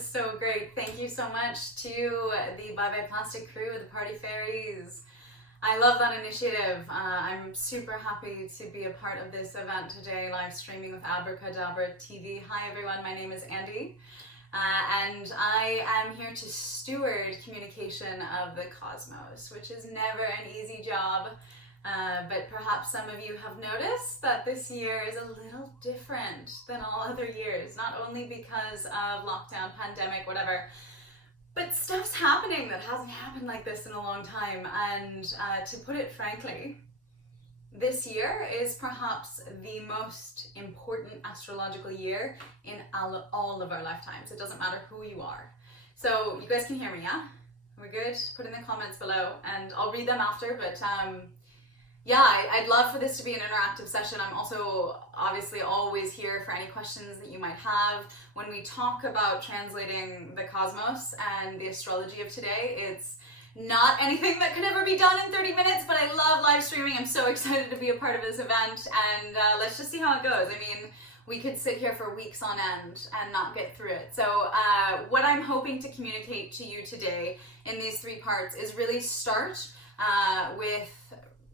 was so great. Thank you so much to the Bye Bye Plastic crew, the Party Fairies. I love that initiative. I'm super happy to be a part of this event today, live streaming with Abracadabra TV. Hi everyone, my name is Andy, and I am here to steward communication of the cosmos, which is never an easy job. But perhaps some of you have noticed that this year is a little different than all other years, not only because of lockdown, pandemic, whatever, but stuff's happening that hasn't happened like this in a long time. And to put it frankly, this year is perhaps the most important astrological year in all of our lifetimes. It doesn't matter who you are. So you guys can hear me, yeah? We're good? Put in the comments below and I'll read them after, but yeah, I'd love for this to be an interactive session. I'm also obviously always here for any questions that you might have. When we talk about translating the cosmos and the astrology of today, it's not anything that can ever be done in 30 minutes, but I love live streaming. I'm so excited to be a part of this event, and let's just see how it goes. I mean, we could sit here for weeks on end and not get through it. So what I'm hoping to communicate to you today in these three parts is really start with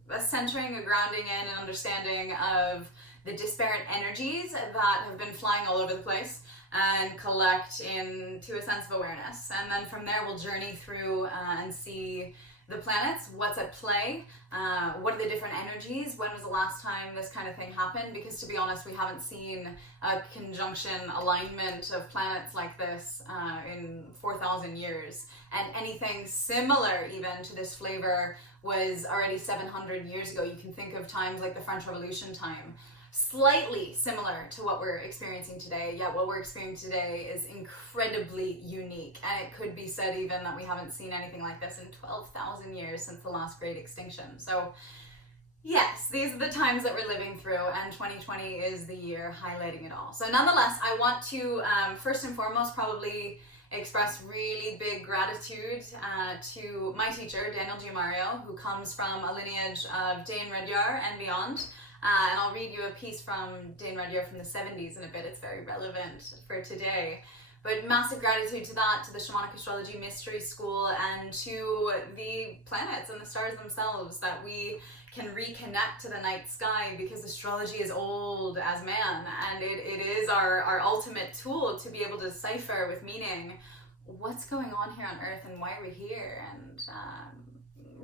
a centering, a grounding in, an understanding of the disparate energies that have been flying all over the place and collect into a sense of awareness. And then from there we'll journey through and see the planets, what's at play, what are the different energies, when was the last time this kind of thing happened, because to be honest, we haven't seen a conjunction alignment of planets like this in 4,000 years. And anything similar even to this flavor was already 700 years ago. You can think of times like the French Revolution time, slightly similar to what we're experiencing today, yet what we're experiencing today is incredibly unique. And it could be said even that we haven't seen anything like this in 12,000 years since the last great extinction. So yes, these are the times that we're living through, and 2020 is the year highlighting it all. So nonetheless, I want to first and foremost probably express really big gratitude to my teacher, Daniel Giamario, who comes from a lineage of Dane Rudyard and beyond. And I'll read you a piece from Dane Rudyard from the 70s in a bit. It's very relevant for today. But massive gratitude to that, to the Shamanic Astrology Mystery School, and to the planets and the stars themselves, that we can reconnect to the night sky, because astrology is old as man, and it is our ultimate tool to be able to decipher with meaning what's going on here on Earth and why are we here. And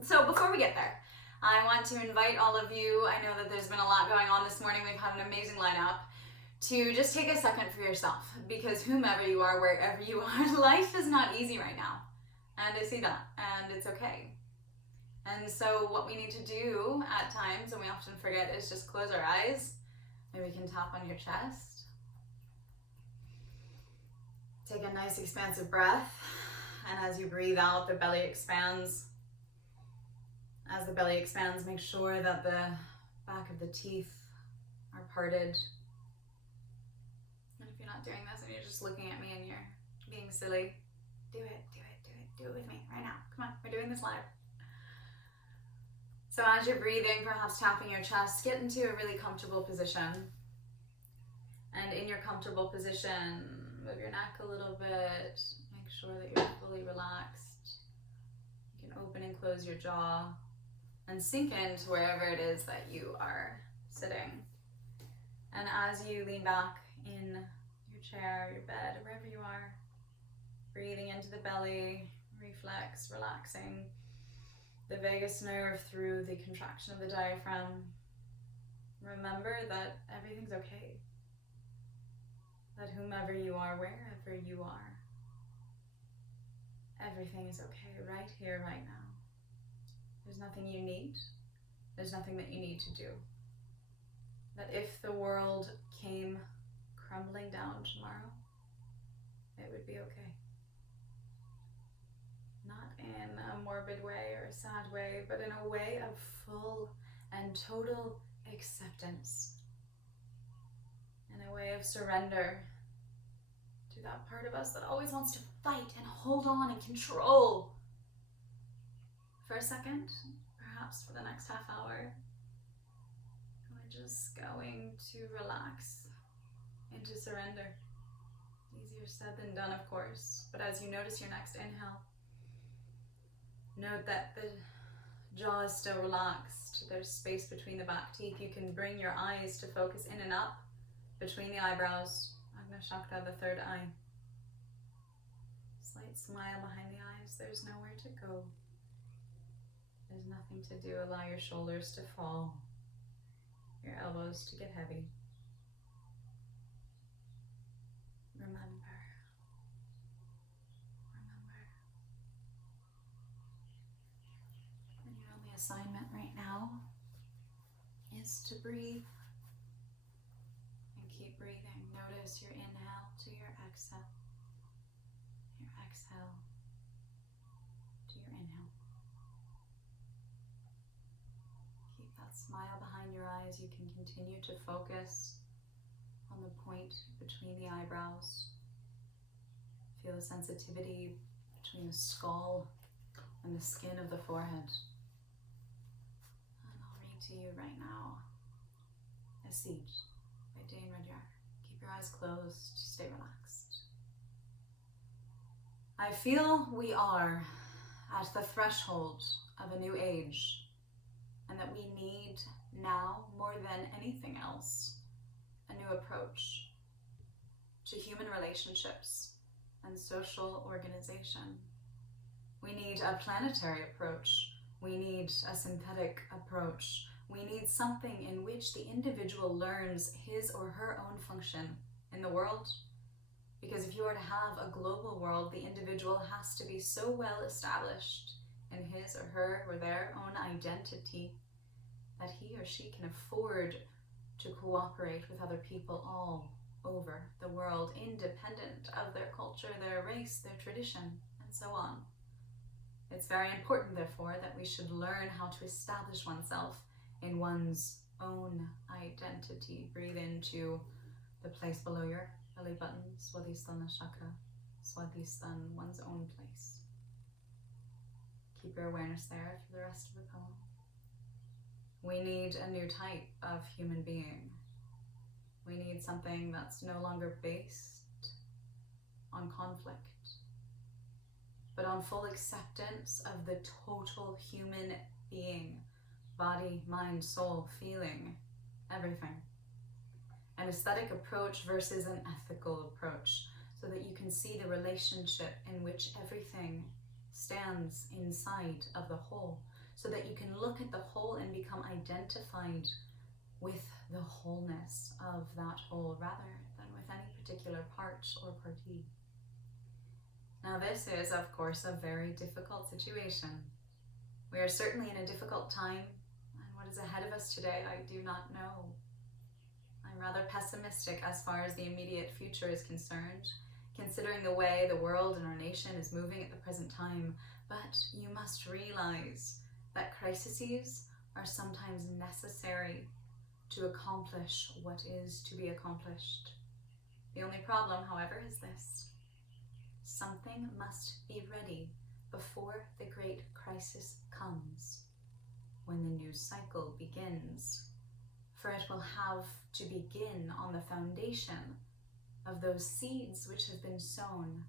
so before we get there, I want to invite all of you, I know that there's been a lot going on this morning, we've had an amazing lineup, to just take a second for yourself, because whomever you are, wherever you are, life is not easy right now. And I see that, and it's okay. And so what we need to do at times, and we often forget, is just close our eyes. Maybe you can tap on your chest. Take a nice expansive breath, and as you breathe out, the belly expands. As the belly expands, make sure that the back of the teeth are parted. And if you're not doing this and you're just looking at me and you're being silly, do it with me right now. Come on, we're doing this live. So as you're breathing, perhaps tapping your chest, get into a really comfortable position. And in your comfortable position, move your neck a little bit. Make sure that you're fully relaxed. You can open and close your jaw and sink into wherever it is that you are sitting. And as you lean back in your chair, your bed, or wherever you are, breathing into the belly, reflex, relaxing the vagus nerve through the contraction of the diaphragm. Remember that everything's okay. That whomever you are, wherever you are, everything is okay right here, right now. There's nothing you need. There's nothing that you need to do. That if the world came crumbling down tomorrow, it would be okay. Not in a morbid way or a sad way, but in a way of full and total acceptance. In a way of surrender to that part of us that always wants to fight and hold on and control. For a second, perhaps for the next half hour, we're just going to relax into surrender, Easier said than done, of course. But as you notice your next inhale, note that the jaw is still relaxed. There's space between the back teeth. You can bring your eyes to focus in and up between the eyebrows. Agna Chakra, the third eye. Slight smile behind the eyes. There's nowhere to go. There's nothing to do. Allow your shoulders to fall, your elbows to get heavy. Remember. And your only assignment right now is to breathe and keep breathing. Notice your inhale to your exhale to your inhale. Keep that smile behind your eyes. You can continue to focus on the point between the eyebrows. Feel the sensitivity between the skull and the skin of the forehead. And I'll read to you right now A Seed by Dane Rudyard. Keep your eyes closed, stay relaxed. I feel we are at the threshold of a new age, and that we need now, more than anything else, a new approach to human relationships and social organization. We need a planetary approach. We need a synthetic approach. We need something in which the individual learns his or her own function in the world. Because if you are to have a global world, the individual has to be so well established in his or her or their own identity that he or she can afford to cooperate with other people all over the world, independent of their culture, their race, their tradition, and so on. It's very important, therefore, that we should learn how to establish oneself in one's own identity. Breathe into the place below your belly button, Swadhisthana Chakra, Swadhisthana, one's own place. Keep your awareness there for the rest of the poem. We need a new type of human being. We need something that's no longer based on conflict, but on full acceptance of the total human being, body, mind, soul, feeling, everything. An aesthetic approach versus an ethical approach, so that you can see the relationship in which everything stands inside of the whole, so that you can look at the whole and become identified with the wholeness of that whole rather than with any particular part or party. Now this is, of course, a very difficult situation. We are certainly in a difficult time, and what is ahead of us today, I do not know. I'm rather pessimistic as far as the immediate future is concerned, considering the way the world and our nation is moving at the present time. But you must realize that crises are sometimes necessary to accomplish what is to be accomplished. The only problem, however, is this. Something must be ready before the great crisis comes, when the new cycle begins, for it will have to begin on the foundation of those seeds which have been sown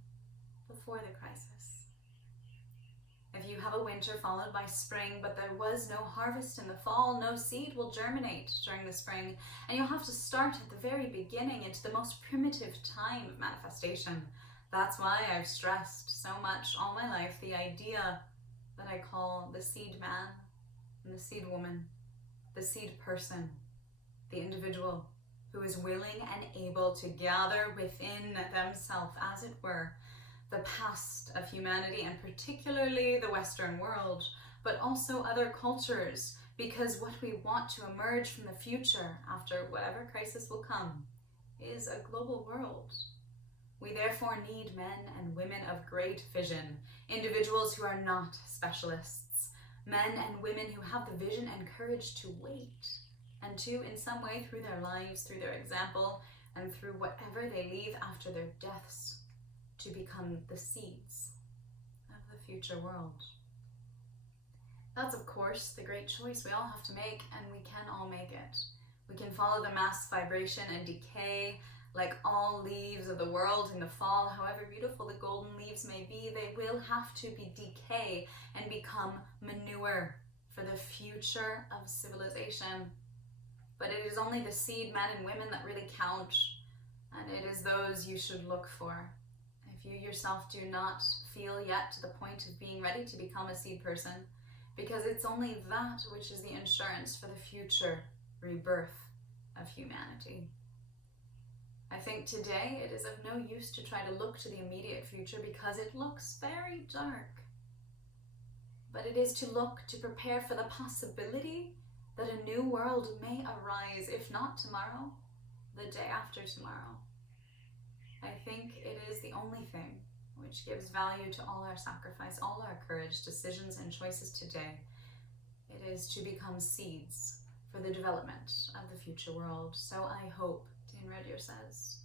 before the crisis. If you have a winter followed by spring, but there was no harvest in the fall, no seed will germinate during the spring, and you'll have to start at the very beginning, into the most primitive time of manifestation. That's why I've stressed so much all my life the idea that I call the seed man and the seed woman, the seed person, the individual who is willing and able to gather within themselves, as it were, the past of humanity, and particularly the Western world, but also other cultures, because what we want to emerge from the future after whatever crisis will come is a global world. We therefore need men and women of great vision, individuals who are not specialists, men and women who have the vision and courage to wait, and to, in some way, through their lives, through their example, and through whatever they leave after their deaths, to become the seeds of the future world. That's, of course, the great choice we all have to make, and we can all make it. We can follow the mass vibration and decay Like all leaves of the world in the fall, however beautiful the golden leaves may be, they will have to be decay and become manure for the future of civilization. But it is only the seed men and women that really count, and it is those you should look for. If you yourself do not feel yet to the point of being ready to become a seed person, because it's only that which is the insurance for the future rebirth of humanity. I think today it is of no use to try to look to the immediate future because it looks very dark. But it is to look to prepare for the possibility that a new world may arise, if not tomorrow, the day after tomorrow. I think it is the only thing which gives value to all our sacrifice, all our courage, decisions, and choices today. It is to become seeds for the development of the future world. So I hope, Dean Rudyard says,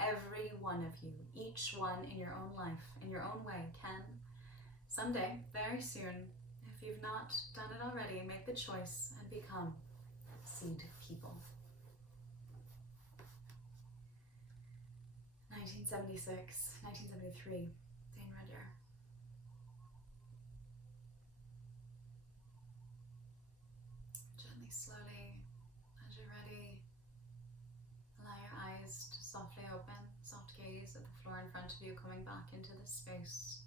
every one of you, each one in your own life, in your own way, can someday, very soon, if you've not done it already, make the choice and become seed people. 1976, 1973, Dean Rudyard. Gently, slowly, as you're ready, allow your eyes to softly open, soft gaze at the floor in front of you, coming back into this space.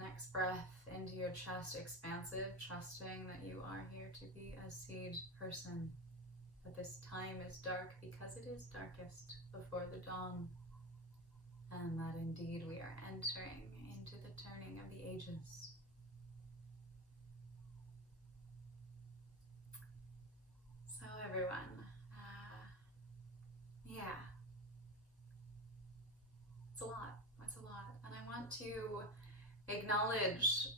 Next breath into your chest, expansive, trusting that you are here to be a seed person. That this time is dark because it is darkest before the dawn. And that indeed we are entering into the turning of the ages. So everyone, yeah, it's a lot, it's a lot. And I want to acknowledge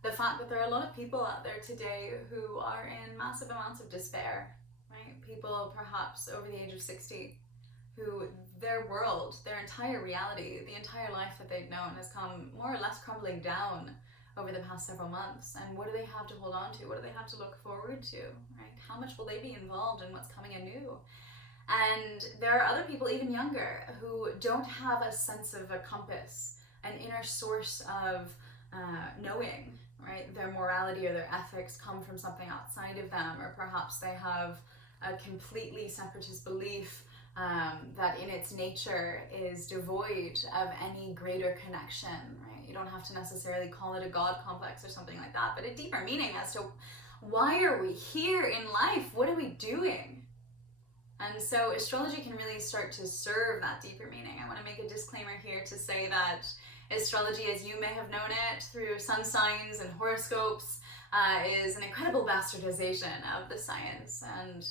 the fact that there are a lot of people out there today who are in massive amounts of despair, right? People perhaps over the age of 60 who their world, their entire reality, the entire life that they've known has come more or less crumbling down over the past several months. And what do they have to hold on to? What do they have to look forward to, right? How much will they be involved in what's coming anew? And there are other people even younger who don't have a sense of a compass, an inner source of knowing, right? Their morality or their ethics come from something outside of them, or perhaps they have a completely separatist belief that in its nature is devoid of any greater connection, right? You don't have to necessarily call it a God complex or something like that, but a deeper meaning as to why are we here in life? What are we doing? And so astrology can really start to serve that deeper meaning. I want to make a disclaimer here to say that astrology, as you may have known it through sun signs and horoscopes, is an incredible bastardization of the science and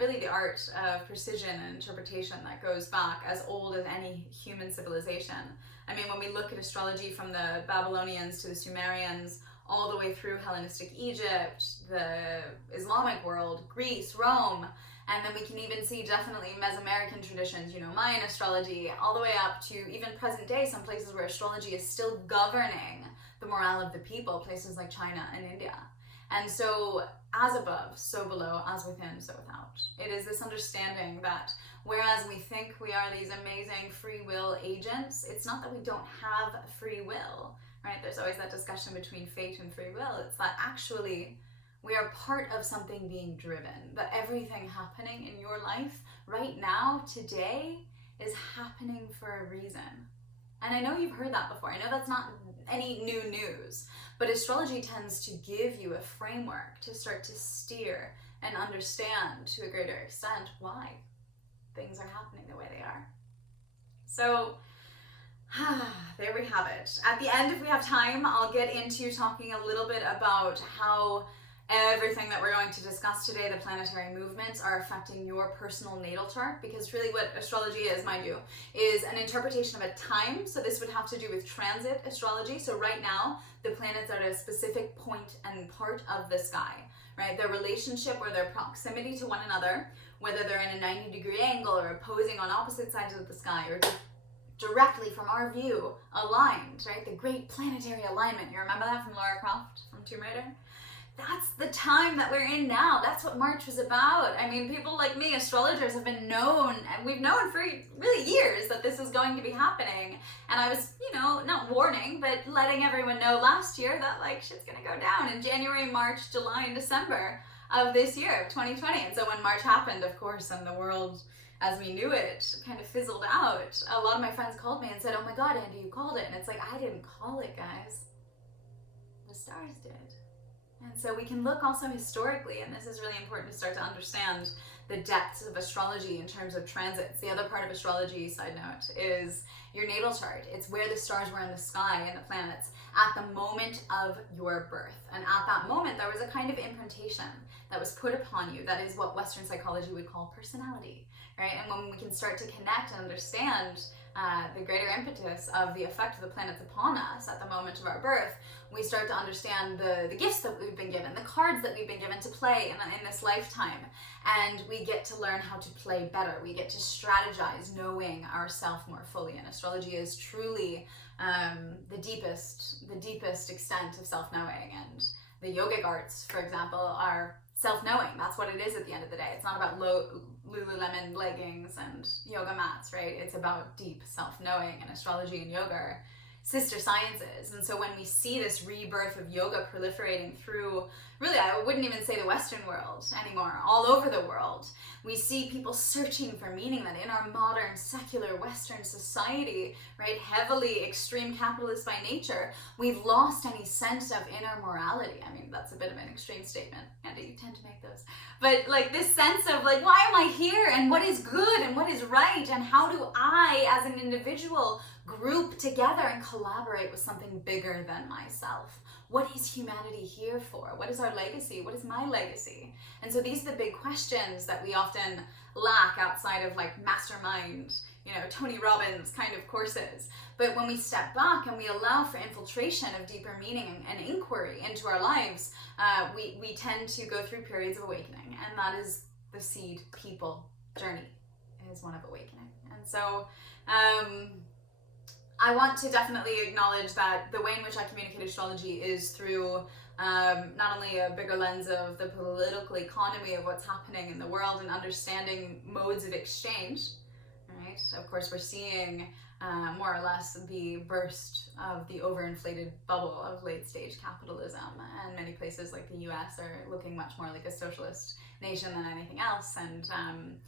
really the art of precision and interpretation that goes back as old as any human civilization. I mean, when we look at astrology from the Babylonians to the Sumerians, all the way through Hellenistic Egypt, the Islamic world, Greece, Rome, and then we can even see definitely Mesoamerican traditions, you know, Mayan astrology, all the way up to even present day, some places where astrology is still governing the morale of the people, places like China and India. And so, as above, so below, as within, so without. It is this understanding that whereas we think we are these amazing free will agents, it's not that we don't have free will, right? There's always that discussion between fate and free will. It's that actually we are part of something being driven, that everything happening in your life right now, today, is happening for a reason. And I know you've heard that before. I know that's not any new news, but astrology tends to give you a framework to start to steer and understand to a greater extent why things are happening the way they are. So, there we have it. At the end, if we have time, I'll get into talking a little bit about how everything that we're going to discuss today, the planetary movements, are affecting your personal natal chart, because really what astrology is, mind you, is an interpretation of a time. So this would have to do with transit astrology. So right now, the planets are at a specific point and part of the sky, right? Their relationship or their proximity to one another, whether they're in a 90-degree angle or opposing on opposite sides of the sky, or directly from our view, aligned, right? The great planetary alignment. You remember that from Lara Croft, from Tomb Raider? that's the time that we're in now. That's what March was about. I mean, people like me, astrologers, have been known, and we've known for really years that this is going to be happening. And I was, you know, not warning, but letting everyone know last year that like shit's gonna go down in January, March, July, and December of this year, of 2020. And so when March happened, of course, and the world as we knew it kind of fizzled out, a lot of my friends called me and said, oh my God, Andy, you called it. And it's like, I didn't call it, guys. The stars did. And so we can look also historically, and this is really important to start to understand the depths of astrology in terms of transits. The other part of astrology, side note, is your natal chart. It's where the stars were in the sky and the planets at the moment of your birth. And at that moment, there was a kind of imprintation that was put upon you. That is what Western psychology would call personality, right? And when we can start to connect and understand the greater impetus of the effect of the planets upon us at the moment of our birth, we start to understand the gifts that we've been given, the cards that we've been given to play in this lifetime. And we get to learn how to play better. We get to strategize, knowing ourselves more fully. And astrology is truly the deepest extent of self-knowing. And the yogic arts, for example, are self-knowing. That's what it is at the end of the day. It's not about Lululemon leggings and yoga mats, right? It's about deep self-knowing, and astrology and yoga are sister sciences. And so when we see this rebirth of yoga proliferating through, really, I wouldn't even say the Western world anymore, all over the world, we see people searching for meaning that in our modern, secular Western society, right, heavily extreme capitalist by nature, we've lost any sense of inner morality. I mean, that's a bit of an extreme statement, Andy, you tend to make those. But like this sense of like, why am I here, and what is good and what is right, and how do I as an individual group together and collaborate with something bigger than myself? What is humanity here for? What is our legacy? What is my legacy? And so these are the big questions that we often lack outside of like mastermind, you know, Tony Robbins kind of courses. But when we step back and we allow for infiltration of deeper meaning and inquiry into our lives, we tend to go through periods of awakening. And that is the seed people journey, is one of awakening. And so I want to definitely acknowledge that the way in which I communicate astrology is through not only a bigger lens of the political economy of what's happening in the world and understanding modes of exchange, right? Of course, we're seeing more or less the burst of the overinflated bubble of late stage capitalism, and many places like the US are looking much more like a socialist nation than anything else. And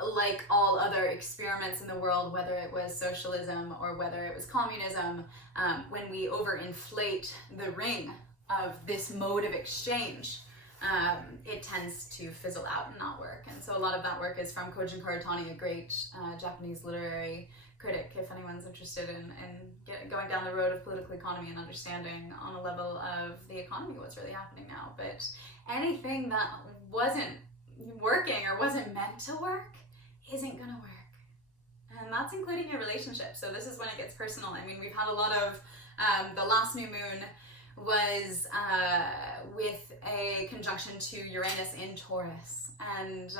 like all other experiments in the world, whether it was socialism or whether it was communism, when we overinflate the ring of this mode of exchange, it tends to fizzle out and not work. And so a lot of that work is from Kojin Karatani, a great Japanese literary critic, if anyone's interested in going down the road of political economy and understanding on a level of the economy what's really happening now. But anything that wasn't working or wasn't meant to work isn't gonna work. And that's including your relationship. So this is when it gets personal. I mean, we've had a lot of, the last new moon was with a conjunction to Uranus in Taurus. And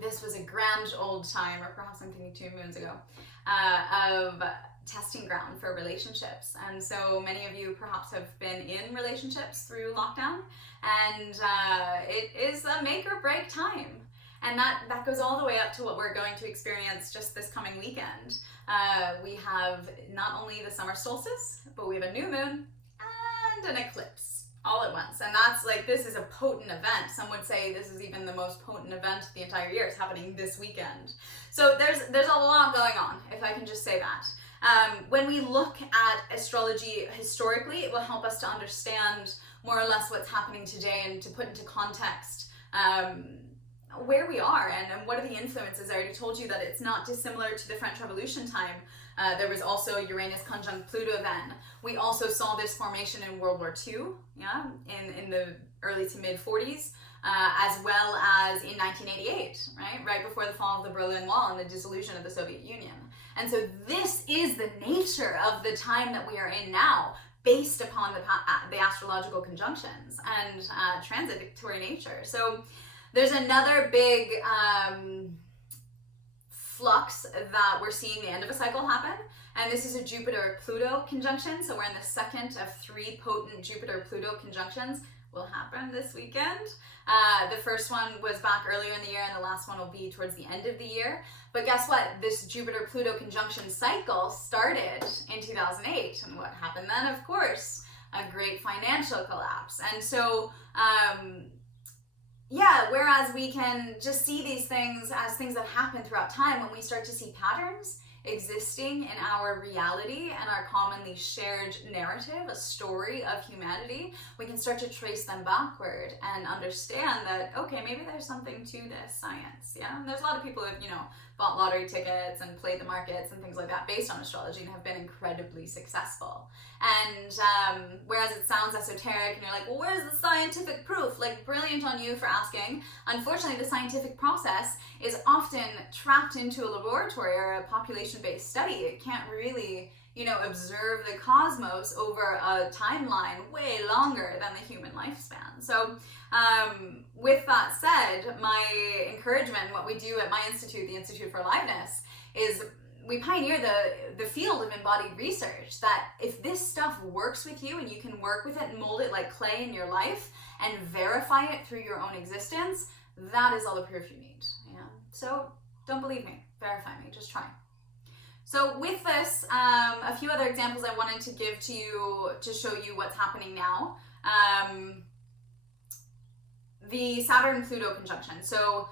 this was a grand old time, or perhaps I'm thinking 2 moons ago, of testing ground for relationships. And so many of you perhaps have been in relationships through lockdown, and it is a make or break time. And that goes all the way up to what we're going to experience just this coming weekend. We have not only the summer solstice, but we have a new moon and an eclipse all at once. And that's like, this is a potent event. Some would say this is even the most potent event of the entire year. It's happening this weekend. So there's a lot going on, if I can just say that. When we look at astrology historically, it will help us to understand more or less what's happening today and to put into context where we are and what are the influences. I already told you that it's not dissimilar to the French Revolution time. There was also Uranus conjunct Pluto then. We also saw this formation in World War II, yeah, in the early to mid 40s, as well as in 1988, right before the fall of the Berlin Wall and the dissolution of the Soviet Union. And so this is the nature of the time that we are in now, based upon the astrological conjunctions and transitory nature. So there's another big flux that we're seeing the end of a cycle happen, and this is a Jupiter-Pluto conjunction. So we're in the second of 3 potent Jupiter-Pluto conjunctions will happen this weekend. The first one was back earlier in the year, and the last one will be towards the end of the year. But guess what? This Jupiter-Pluto conjunction cycle started in 2008. And what happened then? Of course, a great financial collapse. And so, yeah, whereas we can just see these things as things that happen throughout time, when we start to see patterns existing in our reality and our commonly shared narrative, a story of humanity, we can start to trace them backward and understand that, okay, maybe there's something to this science, yeah? And there's a lot of people who, you know, bought lottery tickets and played the markets and things like that based on astrology and have been incredibly successful. And whereas it sounds esoteric and you're like, well, where's the scientific proof? Like, brilliant on you for asking. Unfortunately, the scientific process is often trapped into a laboratory or a population-based study. It can't really, you know, observe the cosmos over a timeline way longer than the human lifespan. So with that said, my encouragement, what we do at my institute, the Institute for Aliveness, is we pioneer the field of embodied research, that if this stuff works with you and you can work with it and mold it like clay in your life and verify it through your own existence, that is all the proof you need. Yeah. So don't believe me, verify me, just try. So with this, a few other examples I wanted to give to you to show you what's happening now. The Saturn-Pluto conjunction. So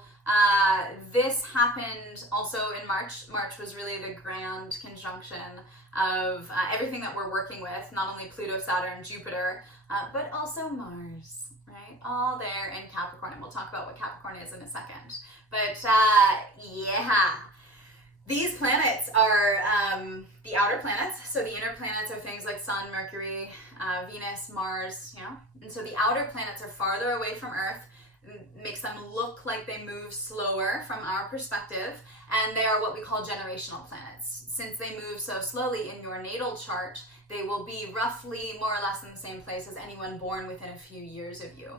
this happened also in March. March was really the grand conjunction of everything that we're working with, not only Pluto, Saturn, Jupiter, but also Mars, right? All there in Capricorn, and we'll talk about what Capricorn is in a second. But yeah, these planets are the outer planets. So the inner planets are things like Sun, Mercury, Venus, Mars, you know? And so the outer planets are farther away from Earth, makes them look like they move slower from our perspective, and they are what we call generational planets. Since they move so slowly in your natal chart, they will be roughly more or less in the same place as anyone born within a few years of you.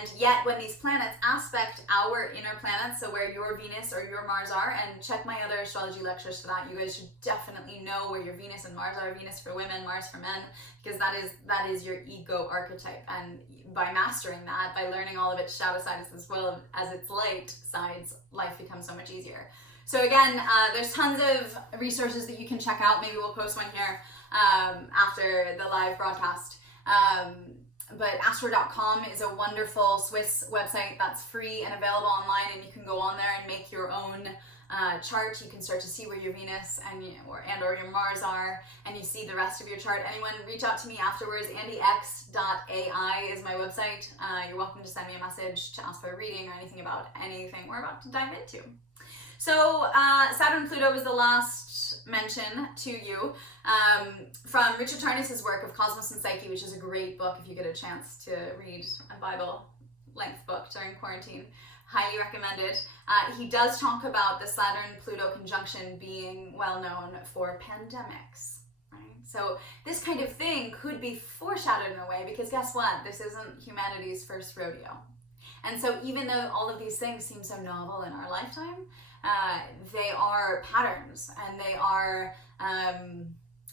And yet when these planets aspect our inner planets, so where your Venus or your Mars are, and check my other astrology lectures for that, you guys should definitely know where your Venus and Mars are, Venus for women, Mars for men, because that is your ego archetype. And by mastering that, by learning all of its shadow sides as well as its light sides, life becomes so much easier. So again, there's tons of resources that you can check out. Maybe we'll post one here after the live broadcast. But astro.com is a wonderful Swiss website that's free and available online, and you can go on there and make your own chart. You can start to see where your Venus and or your Mars are, and you see the rest of your chart. Anyone reach out to me afterwards. andyx.ai is my website. You're welcome to send me a message to ask for a reading or anything about anything we're about to dive into. So Saturn-Pluto was the last mention to you from Richard Tarnas's work of Cosmos and Psyche, which is a great book if you get a chance to read a Bible-length book during quarantine. Highly recommended. He does talk about the Saturn-Pluto conjunction being well known for pandemics, right? So this kind of thing could be foreshadowed in a way, because guess what? This isn't humanity's first rodeo. And so even though all of these things seem so novel in our lifetime, they are patterns, and they are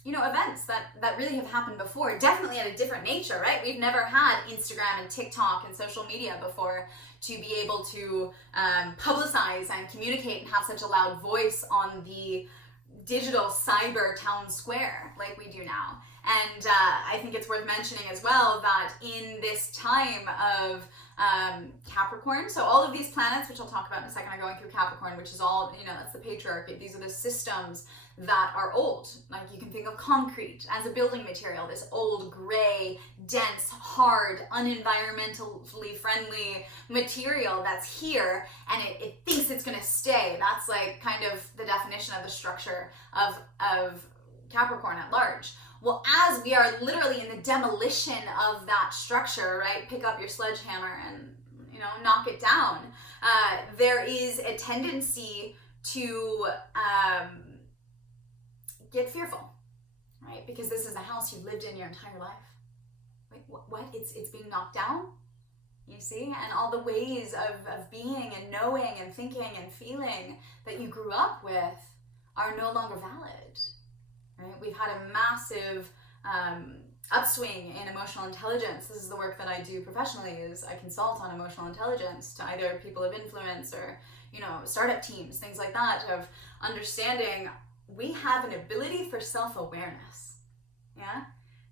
events that really have happened before, definitely at a different nature, right? We've never had Instagram and TikTok and social media before to be able to publicize and communicate and have such a loud voice on the digital cyber town square like we do now. And I think it's worth mentioning as well that in this time of Capricorn, so all of these planets, which I'll talk about in a second, are going through Capricorn, which is all, that's the patriarchy. These are the systems that are old. Like, you can think of concrete as a building material, this old, gray, dense, hard, unenvironmentally friendly material that's here, and it thinks it's gonna stay. That's like kind of the definition of the structure of Capricorn at large. Well, as we are literally in the demolition of that structure, right? Pick up your sledgehammer and, knock it down. There is a tendency to get fearful, right? Because this is the house you've lived in your entire life. Wait, what? It's being knocked down? You see? And all the ways of being and knowing and thinking and feeling that you grew up with are no longer valid. Right? We've had a massive upswing in emotional intelligence. This is the work that I do professionally, is I consult on emotional intelligence to either people of influence or, you know, startup teams, things like that, of understanding we have an ability for self-awareness, yeah?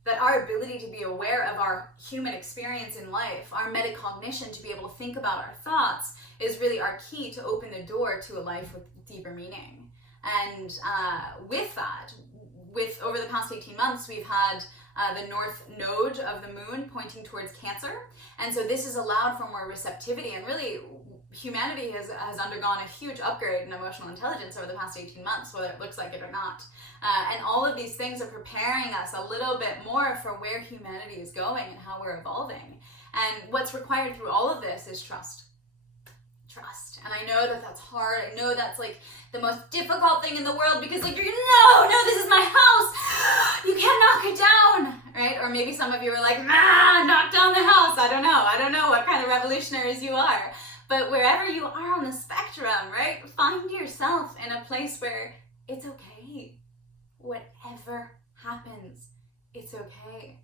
That our ability to be aware of our human experience in life, our metacognition, to be able to think about our thoughts, is really our key to open the door to a life with deeper meaning. And with that, over the past 18 months, we've had the north node of the moon pointing towards Cancer. And so this has allowed for more receptivity, and really humanity has undergone a huge upgrade in emotional intelligence over the past 18 months, whether it looks like it or not. And all of these things are preparing us a little bit more for where humanity is going and how we're evolving. And what's required through all of this is trust. Trust. And I know that that's hard. I know that's like the most difficult thing in the world, because like, no, this is my house. You can't knock it down, right? Or maybe some of you are like, knock down the house. I don't know what kind of revolutionaries you are. But wherever you are on the spectrum, right? Find yourself in a place where it's okay. Whatever happens, it's okay.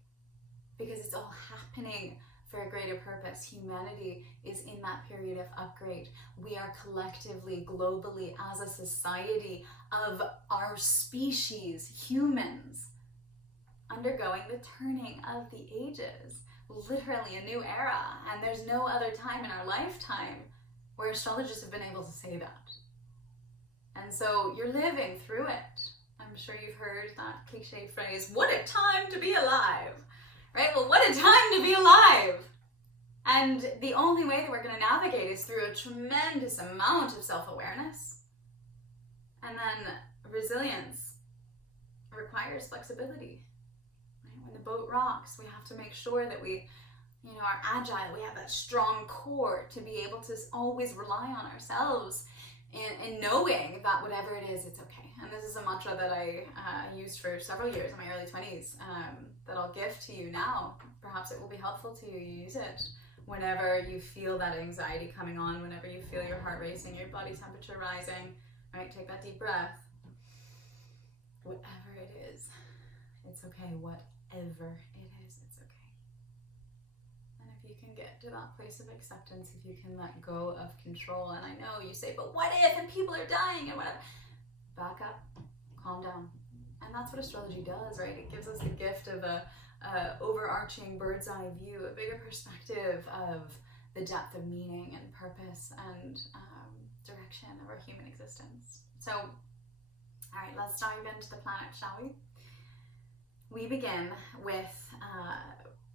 Because it's all happening for a greater purpose. Humanity is in that period of upgrade. We are collectively, globally, as a society of our species, humans, undergoing the turning of the ages. Literally a new era. And there's no other time in our lifetime where astrologers have been able to say that. And so you're living through it. I'm sure you've heard that cliche phrase, what a time to be alive. Right? Well, what a time to be alive! And the only way that we're going to navigate is through a tremendous amount of self-awareness. And then resilience requires flexibility. Right? When the boat rocks, we have to make sure that we, are agile. We have that strong core to be able to always rely on ourselves and knowing that whatever it is, it's okay. And this is a mantra that I used for several years in my early 20s that I'll give to you now. Perhaps it will be helpful to you. You use it whenever you feel that anxiety coming on, whenever you feel your heart racing, your body temperature rising. Right? Take that deep breath. Whatever it is, it's okay. Whatever it is, it's okay. And if you can get to that place of acceptance, if you can let go of control, and I know you say, but what if, and people are dying, and whatever. Back up, calm down. And that's what astrology does, right? It gives us the gift of a overarching bird's eye view, a bigger perspective of the depth of meaning and purpose and direction of our human existence. So, all right, let's dive into the planet, shall we? We begin with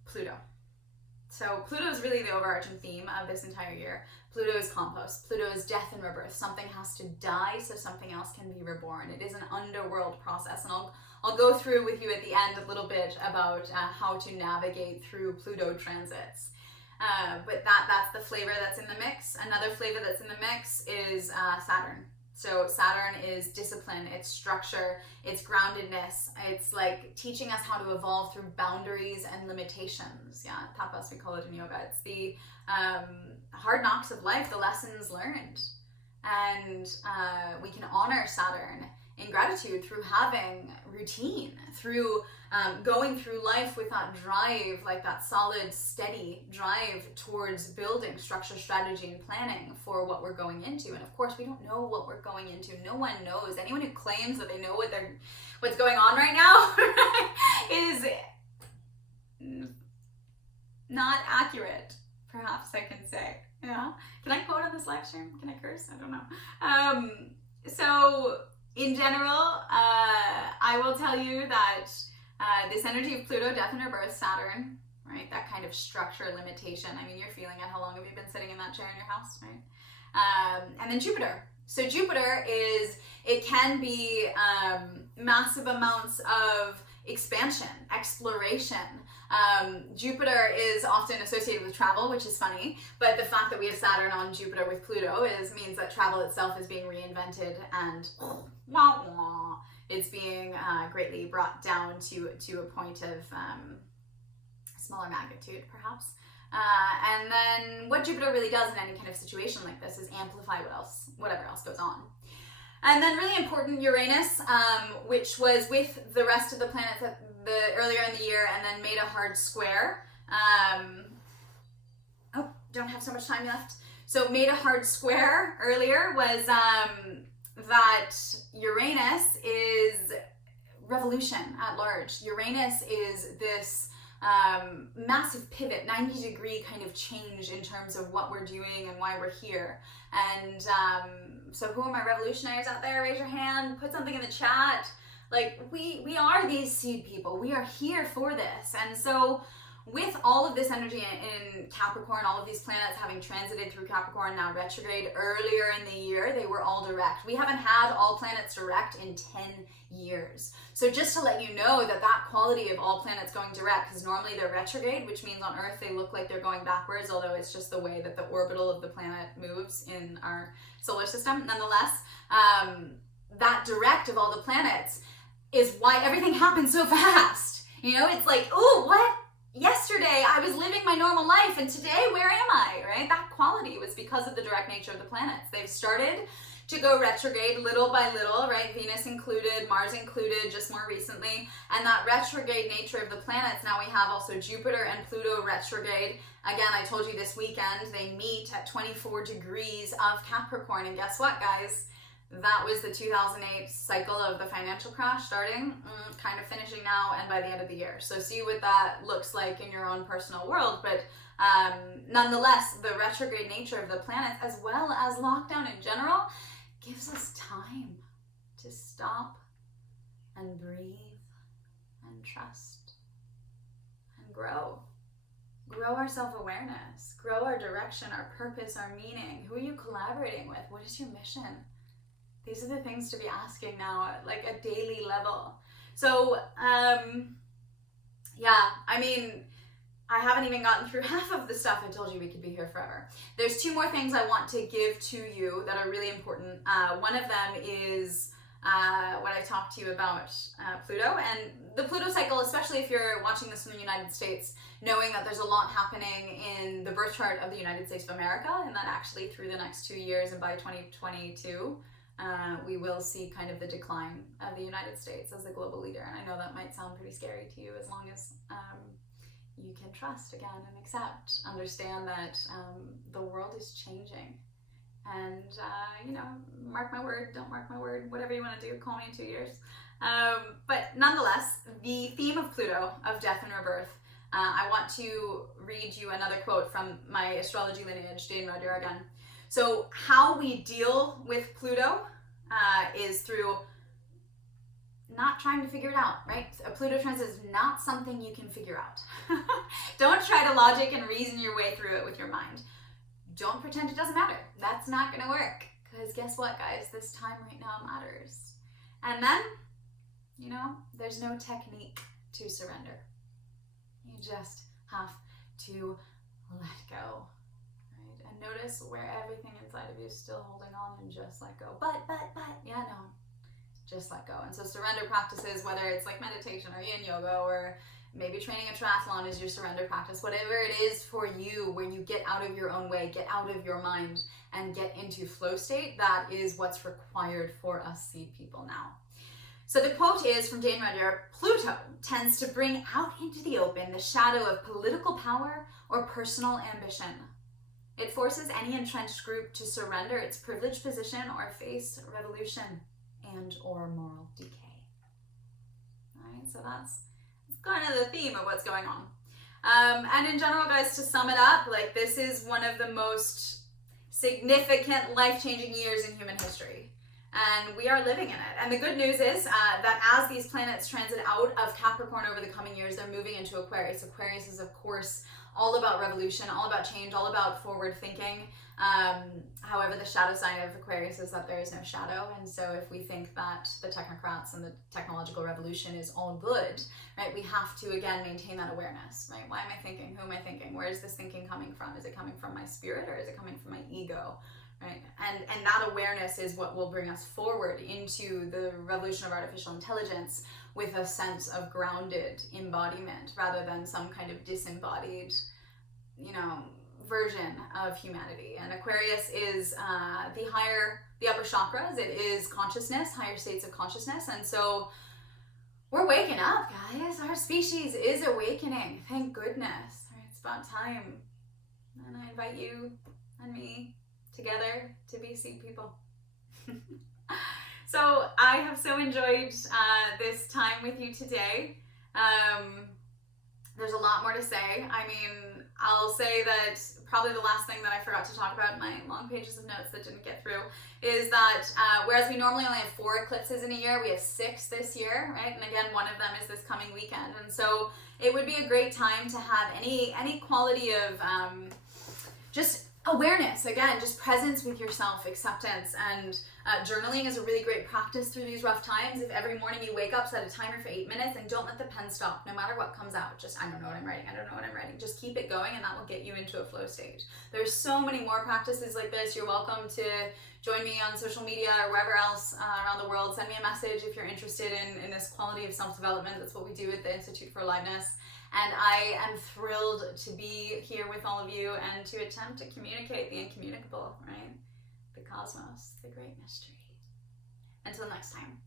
Pluto. So Pluto is really the overarching theme of this entire year. Pluto is compost. Pluto is death and rebirth. Something has to die so something else can be reborn. It is an underworld process, and I'll go through with you at the end a little bit about how to navigate through Pluto transits. But that's the flavor that's in the mix. Another flavor that's in the mix is Saturn. So Saturn is discipline, it's structure, it's groundedness. It's like teaching us how to evolve through boundaries and limitations. Yeah, tapas, we call it in yoga. It's the hard knocks of life, the lessons learned. And we can honor Saturn in gratitude through having routine, through going through life with that drive, like that solid, steady drive towards building structure, strategy, and planning for what we're going into. And of course, we don't know what we're going into. No one knows. Anyone who claims that they know what's going on right now is not accurate, perhaps I can say. Yeah. Can I quote on this live stream? Can I curse? I don't know. So in general, I will tell you that this energy of Pluto, death and rebirth, Saturn, right? That kind of structure, limitation. I mean, you're feeling it. How long have you been sitting in that chair in your house, right? And then Jupiter. So Jupiter it can be massive amounts of expansion, exploration. Jupiter is often associated with travel, which is funny, but the fact that we have Saturn on Jupiter with Pluto means that travel itself is being reinvented and it's being greatly brought down to a point of smaller magnitude, perhaps. And then what Jupiter really does in any kind of situation like this is amplify whatever else goes on. And then really important, Uranus, which was with the rest of the planets at earlier in the year, and then made a hard square. Oh, don't have so much time left. So made a hard square earlier was that Uranus is revolution at large. Uranus is this massive pivot, 90-degree kind of change in terms of what we're doing and why we're here. And so who are my revolutionaries out there? Raise your hand, put something in the chat. Like, we are these seed people. We are here for this. And so with all of this energy in Capricorn, all of these planets having transited through Capricorn, now retrograde earlier in the year, they were all direct. We haven't had all planets direct in 10 years. So just to let you know that quality of all planets going direct, because normally they're retrograde, which means on Earth they look like they're going backwards, although it's just the way that the orbital of the planet moves in our solar system. Nonetheless, that direct of all the planets is why everything happens so fast. You know, it's like, oh, what? Yesterday I was living my normal life, and today where am I, right? That quality was because of the direct nature of the planets. They've started to go retrograde little by little, right? Venus included, Mars included just more recently. And that retrograde nature of the planets, now we have also Jupiter and Pluto retrograde. Again, I told you this weekend they meet at 24 degrees of Capricorn. And guess what, guys? That was the 2008 cycle of the financial crash starting, kind of finishing now, and by the end of the year. So see what that looks like in your own personal world. But nonetheless, the retrograde nature of the planets, as well as lockdown in general, gives us time to stop and breathe and trust and grow. Grow our self-awareness, grow our direction, our purpose, our meaning. Who are you collaborating with? What is your mission? These are the things to be asking now at like a daily level. So, yeah, I mean, I haven't even gotten through half of the stuff. I told you we could be here forever. There's two more things I want to give to you that are really important. One of them is what I talked to you about Pluto and the Pluto cycle, especially if you're watching this from the United States, knowing that there's a lot happening in the birth chart of the United States of America, and that actually through the next 2 years and by 2022, we will see kind of the decline of the United States as a global leader. And I know that might sound pretty scary to you, as long as you can trust again and accept, understand that the world is changing. And, you know, mark my word, don't mark my word, whatever you want to do, call me in 2 years. But nonetheless, the theme of Pluto, of death and rebirth, I want to read you another quote from my astrology lineage, Jane Roder again. So how we deal with Pluto is through not trying to figure it out, right? A Pluto transit is not something you can figure out. Don't try to logic and reason your way through it with your mind. Don't pretend it doesn't matter. That's not gonna work. Because guess what, guys? This time right now matters. And then, you know, there's no technique to surrender. You just have to let go. And notice where everything inside of you is still holding on, and just let go. But, yeah, no, just let go. And so surrender practices, whether it's like meditation or yin yoga, or maybe training a triathlon is your surrender practice, whatever it is for you, where you get out of your own way, get out of your mind, and get into flow state, that is what's required for us seed people now. So the quote is from Jane Roder: Pluto tends to bring out into the open the shadow of political power or personal ambition. It forces any entrenched group to surrender its privileged position or face revolution and or moral decay. All right, so that's kind of the theme of what's going on. And in general, guys, to sum it up, like, this is one of the most significant life-changing years in human history. And we are living in it. And the good news is that as these planets transit out of Capricorn over the coming years, they're moving into Aquarius. Aquarius is, of course, all about revolution, all about change, all about forward thinking. However, the shadow side of Aquarius is that there is no shadow. And so if we think that the technocrats and the technological revolution is all good, right, we have to, again, maintain that awareness, right? Why am I thinking? Who am I thinking? Where is this thinking coming from? Is it coming from my spirit, or is it coming from my ego? Right? And that awareness is what will bring us forward into the revolution of artificial intelligence, with a sense of grounded embodiment rather than some kind of disembodied, you know, version of humanity. And Aquarius is the upper chakras. It is consciousness, higher states of consciousness. And so We're waking up, guys. Our species is awakening. Thank goodness. All right, it's about time. And I invite you and me together to be seed people. So I have so enjoyed this time with you today. There's a lot more to say. I mean, I'll say that probably the last thing that I forgot to talk about in my long pages of notes that didn't get through is that whereas we normally only have 4 eclipses in a year, we have 6 this year, right? And again, one of them is this coming weekend. And so it would be a great time to have any quality of just awareness, again, just presence with yourself, acceptance, and journaling is a really great practice through these rough times. If every morning you wake up, set a timer for 8 minutes, and don't let the pen stop, no matter what comes out. Just, I don't know what I'm writing, I don't know what I'm writing. Just keep it going, and that will get you into a flow state. There's so many more practices like this. You're welcome to join me on social media or wherever else around the world. Send me a message if you're interested in this quality of self-development. That's what we do at the Institute for Aliveness. And I am thrilled to be here with all of you and to attempt to communicate the incommunicable, right? The cosmos, the great mystery. Until next time.